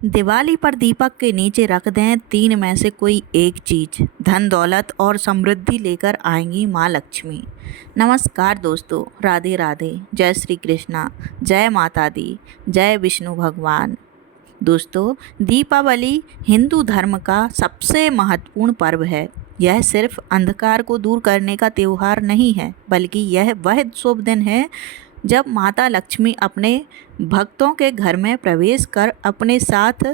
दिवाली पर दीपक के नीचे रख दें 3 में से कोई एक चीज़, धन दौलत और समृद्धि लेकर आएंगी माँ लक्ष्मी। नमस्कार दोस्तों, राधे राधे, जय श्री कृष्णा, जय माता दी, जय विष्णु भगवान। दोस्तों, दीपावली हिंदू धर्म का सबसे महत्वपूर्ण पर्व है। यह सिर्फ अंधकार को दूर करने का त्यौहार नहीं है, बल्कि यह वह शुभ दिन है जब माता लक्ष्मी अपने भक्तों के घर में प्रवेश कर अपने साथ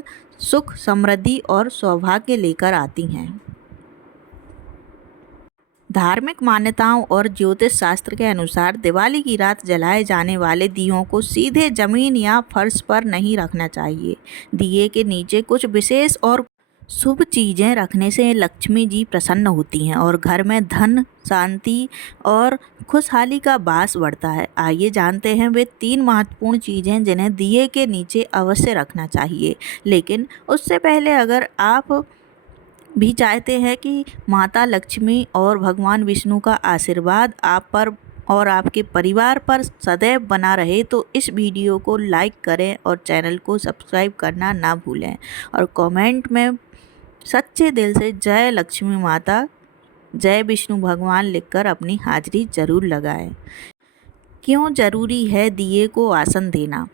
सुख, समृद्धि और सौभाग्य लेकर आती हैं। धार्मिक मान्यताओं और ज्योतिष शास्त्र के अनुसार दिवाली की रात जलाए जाने वाले दियों को सीधे जमीन या फर्श पर नहीं रखना चाहिए। दिए के नीचे कुछ विशेष और शुभ चीज़ें रखने से लक्ष्मी जी प्रसन्न होती हैं और घर में धन, शांति और खुशहाली का वास बढ़ता है। आइए जानते हैं वे 3 महत्वपूर्ण चीज़ें जिन्हें दिए के नीचे अवश्य रखना चाहिए। लेकिन उससे पहले अगर आप भी चाहते हैं कि माता लक्ष्मी और भगवान विष्णु का आशीर्वाद आप पर और आपके परिवार पर सदैव बना रहे, तो इस वीडियो को लाइक करें और चैनल को सब्सक्राइब करना ना भूलें और कमेंट में सच्चे दिल से जय लक्ष्मी माता, जय विष्णु भगवान लिखकर अपनी हाजिरी जरूर लगाएं। क्यों जरूरी है दिए को आसन देना?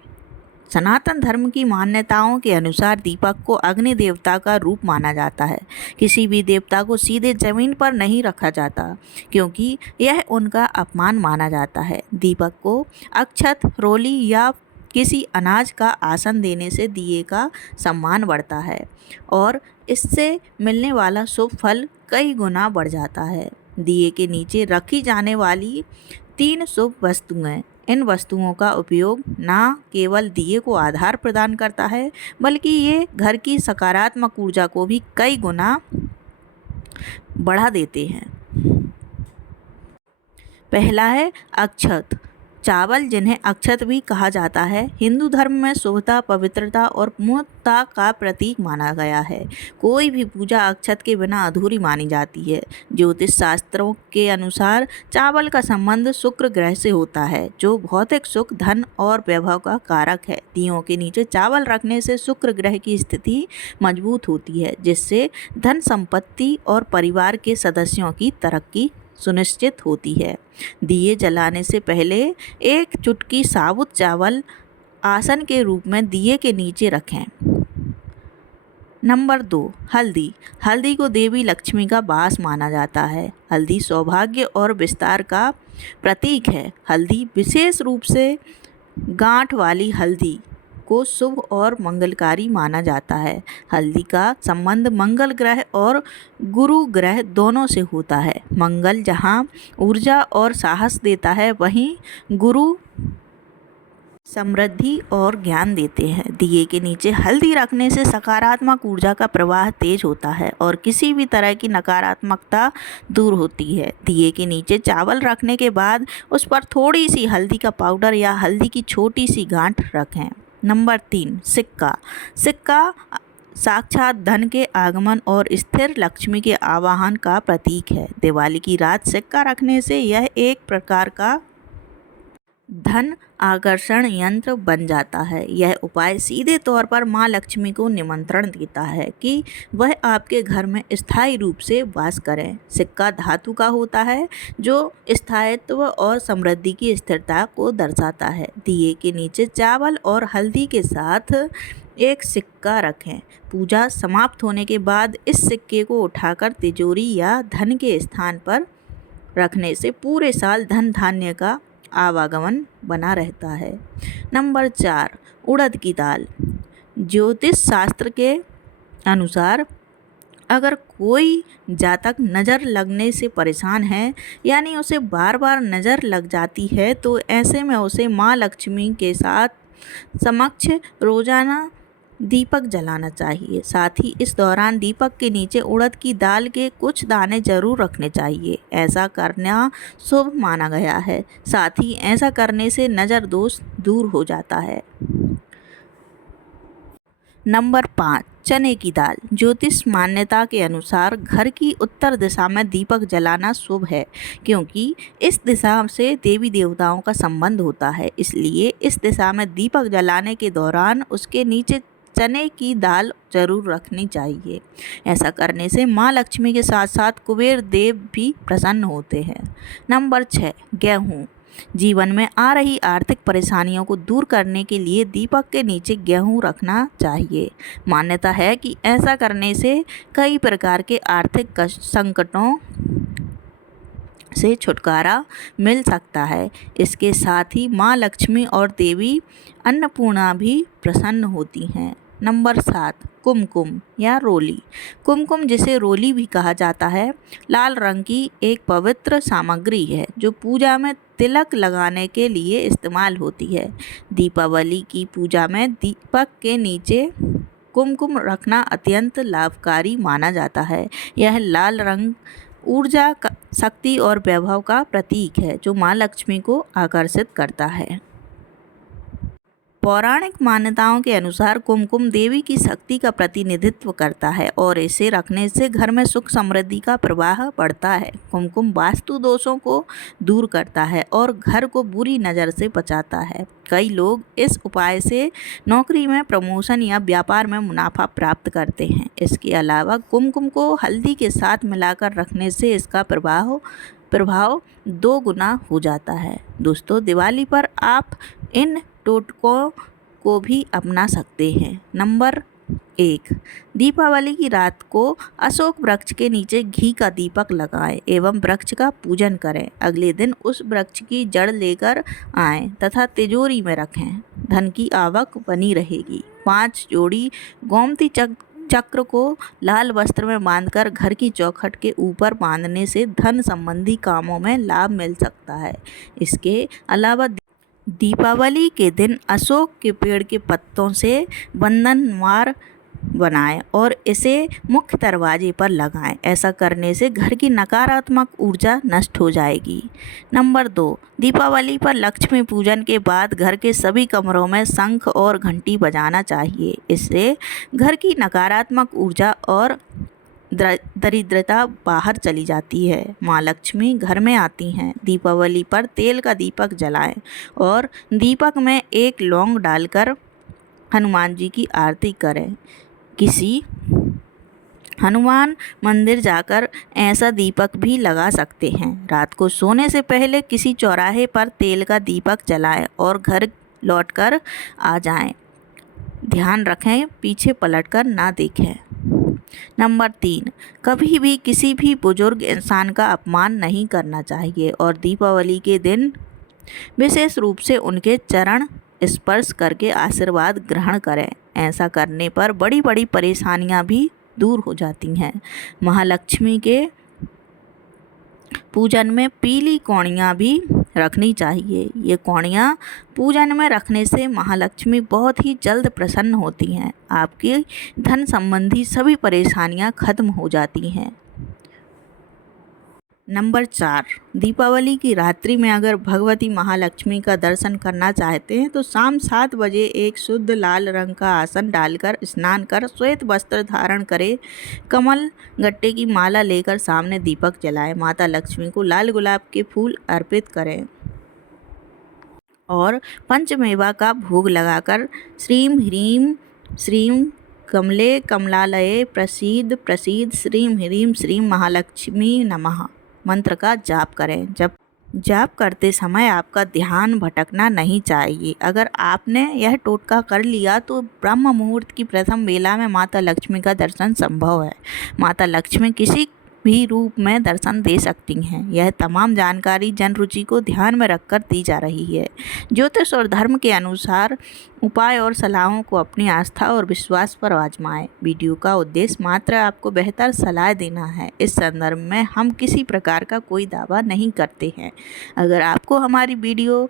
सनातन धर्म की मान्यताओं के अनुसार दीपक को अग्नि देवता का रूप माना जाता है। किसी भी देवता को सीधे जमीन पर नहीं रखा जाता, क्योंकि यह उनका अपमान माना जाता है। दीपक को अक्षत, रोली या किसी अनाज का आसन देने से दिए का सम्मान बढ़ता है और इससे मिलने वाला शुभ फल कई गुना बढ़ जाता है। दिए के नीचे रखी जाने वाली 3 शुभ वस्तुएं। इन वस्तुओं का उपयोग न केवल दिए को आधार प्रदान करता है, बल्कि ये घर की सकारात्मक ऊर्जा को भी कई गुना बढ़ा देते हैं। पहला है अक्षत, चावल, जिन्हें अक्षत भी कहा जाता है। हिंदू धर्म में शुभता, पवित्रता और पूर्णता का प्रतीक माना गया है। कोई भी पूजा अक्षत के बिना अधूरी मानी जाती है। ज्योतिष शास्त्रों के अनुसार चावल का संबंध शुक्र ग्रह से होता है, जो भौतिक सुख, धन और वैभव का कारक है। दियों के नीचे चावल रखने से शुक्र ग्रह की स्थिति मजबूत होती है, जिससे धन संपत्ति और परिवार के सदस्यों की तरक्की सुनिश्चित होती है। दिए जलाने से पहले एक चुटकी साबुत चावल आसन के रूप में दिए के नीचे रखें। नंबर 2, हल्दी। हल्दी को देवी लक्ष्मी का वास माना जाता है। हल्दी सौभाग्य और विस्तार का प्रतीक है। हल्दी, विशेष रूप से गांठ वाली हल्दी, को शुभ और मंगलकारी माना जाता है। हल्दी का संबंध मंगल ग्रह और गुरु ग्रह दोनों से होता है। मंगल जहां ऊर्जा और साहस देता है, वहीं गुरु समृद्धि और ज्ञान देते हैं। दिए के नीचे हल्दी रखने से सकारात्मक ऊर्जा का प्रवाह तेज होता है और किसी भी तरह की नकारात्मकता दूर होती है। दिए के नीचे चावल रखने के बाद उस पर थोड़ी सी हल्दी का पाउडर या हल्दी की छोटी सी गांठ रखें। नंबर 3, सिक्का। सिक्का साक्षात धन के आगमन और स्थिर लक्ष्मी के आवाहन का प्रतीक है। दिवाली की रात सिक्का रखने से यह एक प्रकार का धन आकर्षण यंत्र बन जाता है। यह उपाय सीधे तौर पर माँ लक्ष्मी को निमंत्रण देता है कि वह आपके घर में स्थायी रूप से वास करें। सिक्का धातु का होता है, जो स्थायित्व और समृद्धि की स्थिरता को दर्शाता है। दिए के नीचे चावल और हल्दी के साथ एक सिक्का रखें। पूजा समाप्त होने के बाद इस सिक्के को उठाकर तिजोरी या धन के स्थान पर रखने से पूरे साल धन धान्य का आवागमन बना रहता है। नंबर 4, उड़द की दाल। ज्योतिष शास्त्र के अनुसार अगर कोई जातक नज़र लगने से परेशान है, यानी उसे बार बार नज़र लग जाती है, तो ऐसे में उसे माँ लक्ष्मी के साथ समक्ष रोजाना दीपक जलाना चाहिए। साथ ही इस दौरान दीपक के नीचे उड़द की दाल के कुछ दाने जरूर रखने चाहिए। ऐसा करना शुभ माना गया है। साथ ही ऐसा करने से नज़र दोष दूर हो जाता है। नंबर 5, चने की दाल। ज्योतिष मान्यता के अनुसार घर की उत्तर दिशा में दीपक जलाना शुभ है, क्योंकि इस दिशा से देवी देवताओं का संबंध होता है। इसलिए इस दिशा में दीपक जलाने के दौरान उसके नीचे चने की दाल जरूर रखनी चाहिए। ऐसा करने से माँ लक्ष्मी के साथ साथ कुबेर देव भी प्रसन्न होते हैं। नंबर 6, गेहूँ। जीवन में आ रही आर्थिक परेशानियों को दूर करने के लिए दीपक के नीचे गेहूं रखना चाहिए। मान्यता है कि ऐसा करने से कई प्रकार के आर्थिक संकटों से छुटकारा मिल सकता है। इसके साथ ही माँ लक्ष्मी और देवी अन्नपूर्णा भी प्रसन्न होती हैं। नंबर 7, कुमकुम या रोली। कुमकुम, जिसे रोली भी कहा जाता है, लाल रंग की एक पवित्र सामग्री है जो पूजा में तिलक लगाने के लिए इस्तेमाल होती है। दीपावली की पूजा में दीपक के नीचे कुमकुम रखना अत्यंत लाभकारी माना जाता है। यह लाल रंग ऊर्जा, शक्ति और वैभव का प्रतीक है जो माँ लक्ष्मी को आकर्षित करता है। पौराणिक मान्यताओं के अनुसार कुमकुम देवी की शक्ति का प्रतिनिधित्व करता है और इसे रखने से घर में सुख समृद्धि का प्रवाह बढ़ता है। कुमकुम वास्तु दोषों को दूर करता है और घर को बुरी नज़र से बचाता है। कई लोग इस उपाय से नौकरी में प्रमोशन या व्यापार में मुनाफा प्राप्त करते हैं। इसके अलावा कुमकुम को हल्दी के साथ मिलाकर रखने से इसका प्रभाव 2 गुना हो जाता है। दोस्तों, दिवाली पर आप इन टोटकों को भी अपना सकते हैं। नंबर 1, दीपावली की रात को अशोक वृक्ष के नीचे घी का दीपक लगाएं एवं वृक्ष का पूजन करें। अगले दिन उस वृक्ष की जड़ लेकर आएं तथा तिजोरी में रखें। धन की आवक बनी रहेगी। 5 जोड़ी गोमती चक्र को लाल वस्त्र में बांधकर घर की चौखट के ऊपर बांधने से धन संबंधी कामों में लाभ मिल सकता है। इसके अलावा दीपावली के दिन अशोक के पेड़ के पत्तों से बंधनवार बनाएं और इसे मुख्य दरवाजे पर लगाएं। ऐसा करने से घर की नकारात्मक ऊर्जा नष्ट हो जाएगी। नंबर 2, दीपावली पर लक्ष्मी पूजन के बाद घर के सभी कमरों में शंख और घंटी बजाना चाहिए। इससे घर की नकारात्मक ऊर्जा और दरिद्रता बाहर चली जाती है। माँ लक्ष्मी घर में आती हैं। दीपावली पर तेल का दीपक जलाएं और दीपक में 1 लौंग डालकर हनुमान जी की आरती करें। किसी हनुमान मंदिर जाकर ऐसा दीपक भी लगा सकते हैं। रात को सोने से पहले किसी चौराहे पर तेल का दीपक जलाएं और घर लौटकर आ जाएं। ध्यान रखें, पीछे पलटकर ना देखें। नंबर 3, कभी भी किसी भी बुजुर्ग इंसान का अपमान नहीं करना चाहिए और दीपावली के दिन विशेष रूप से उनके चरण स्पर्श करके आशीर्वाद ग्रहण करें। ऐसा करने पर बड़ी बड़ी परेशानियां भी दूर हो जाती हैं। महालक्ष्मी के पूजन में पीली कौड़ियाँ भी रखनी चाहिए। ये कौड़ियाँ पूजन में रखने से महालक्ष्मी बहुत ही जल्द प्रसन्न होती हैं। आपकी धन संबंधी सभी परेशानियाँ खत्म हो जाती हैं। नंबर 4, दीपावली की रात्रि में अगर भगवती महालक्ष्मी का दर्शन करना चाहते हैं तो शाम 7 बजे एक शुद्ध लाल रंग का आसन डालकर स्नान कर श्वेत वस्त्र धारण करें। कमल गट्टे की माला लेकर सामने दीपक जलाएं। माता लक्ष्मी को लाल गुलाब के फूल अर्पित करें और पंचमेवा का भोग लगाकर श्रीम ह्रीम श्रीम कमले कमलालये प्रसीद प्रसीद श्रीम ह्रीम श्रीम महालक्ष्मी नमः मंत्र का जाप करें। जब जाप करते समय आपका ध्यान भटकना नहीं चाहिए। अगर आपने यह टोटका कर लिया तो ब्रह्म मुहूर्त की प्रथम बेला में माता लक्ष्मी का दर्शन संभव है। माता लक्ष्मी किसी भी रूप में दर्शन दे सकती हैं। यह तमाम जानकारी जन रुचि को ध्यान में रखकर दी जा रही है। ज्योतिष और धर्म के अनुसार उपाय और सलाहों को अपनी आस्था और विश्वास पर आजमाएं। वीडियो का उद्देश्य मात्र आपको बेहतर सलाह देना है। इस संदर्भ में हम किसी प्रकार का कोई दावा नहीं करते हैं। अगर आपको हमारी वीडियो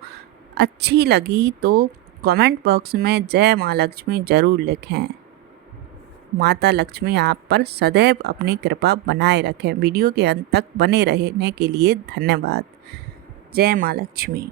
अच्छी लगी तो कमेंट बॉक्स में जय माँ लक्ष्मी जरूर लिखें। माता लक्ष्मी आप पर सदैव अपनी कृपा बनाए रखें। वीडियो के अंत तक बने रहने के लिए धन्यवाद। जय माँ लक्ष्मी।